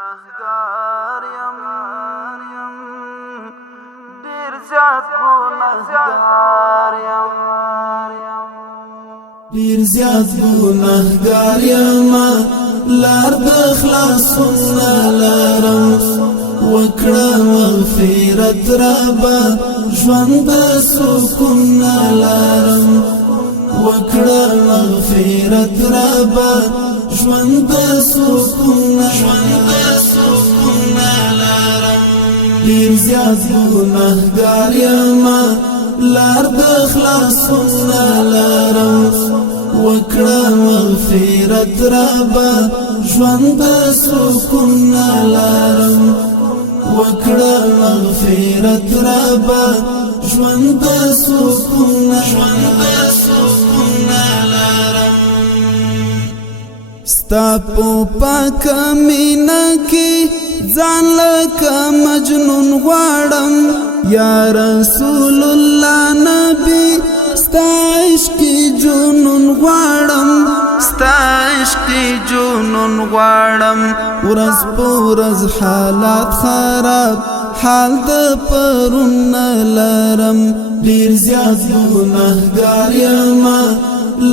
گناهگار یم ډیر زیات گناهگار یم ډیر زیات گناهگار یم لار د خلاصون لارم وکړه مغفرت ربا ژوند د سکون لارم وکړه مغفرت ربا ژوند د سکون لارم ډیر زیات گناهگار یم لار د خلاصون لارم وکړه مغفرت ربا ژوند د سکون لارم وکړه مغفرت ربا ژوند د سکون لارم ستا په پاک مینا کې ځان لکه مجنون غواړم یا رسول الله نبی ستا عشق جنون غواړم ستا عشق جنون غواړم ورځ په ورځ حالات خراب حال د پرون لرم ډیر زیات گناهگار یم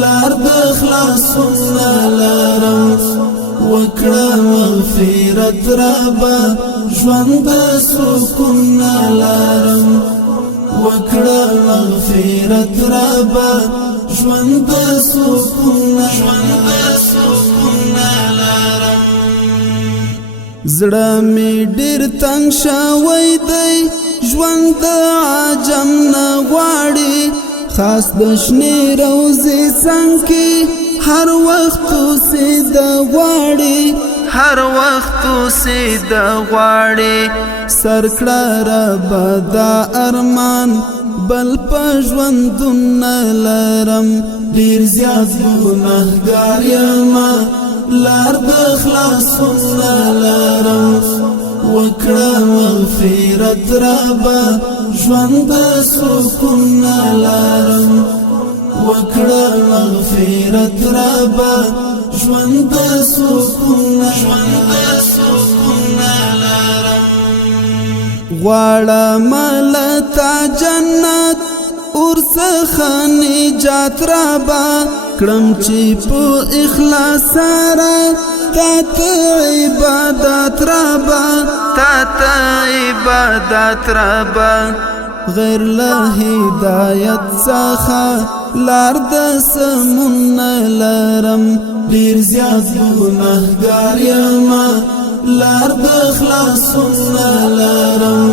لار د خلاصون لرم وکړه مغفرت ربا ژوند د سکون لرم وکړه مغفرت ربا ژوند د سکون لرم زړه می ډیر تنگ شوی دی ژوند د عجم نه غواړي خاص د شنې روزې څنګ کې هر وخت سید غواړي هر وخت سید غواړي سرکړه ربا دا ارمان بل په ژوندون لرم ډیر زیات گناهگار یم لار د خلاصون لرم وکړه مغفرت ربا ژوند د سکون لرم وکړه مغفرت ربا ژوند د سکون لرم غواړه ملتا جنت اور څخه نجات ربا کړم چې په اخلاص سره تا عبادت ربا تا عبادت ربا غیر له هدایت څخه لار د سمون لرم ډیر زیات گناهگار یم لار د خلاصون لرم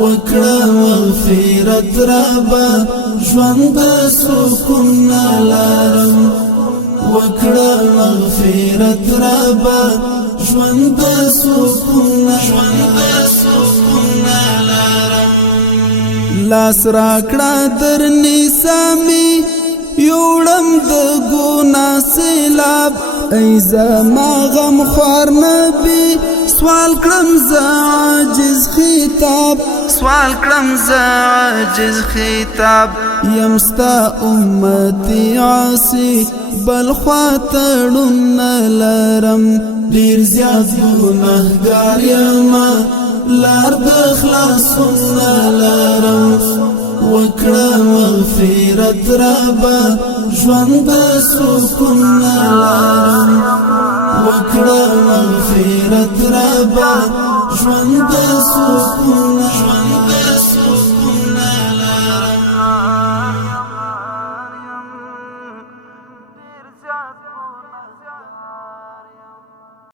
وکړه مغفرت ربا ژوند د سکون لرم وکړه مغفرت ربا ژوند د سکون لرم لاس راکړه در نسامي یوړم د ګنا سیلاب ای زما غم خوار نبی سوال کړم ز عاجز خطاب سوال کړم ز عاجز خطاب یمستا امتی عاصی بل خاطرون لرم ډیر زیات گناهگار یم لار د خلاصون لرم وکړه مغفرت ربا ژوند د سکون لرم وکړه مغفرت ربا ژوند د سکون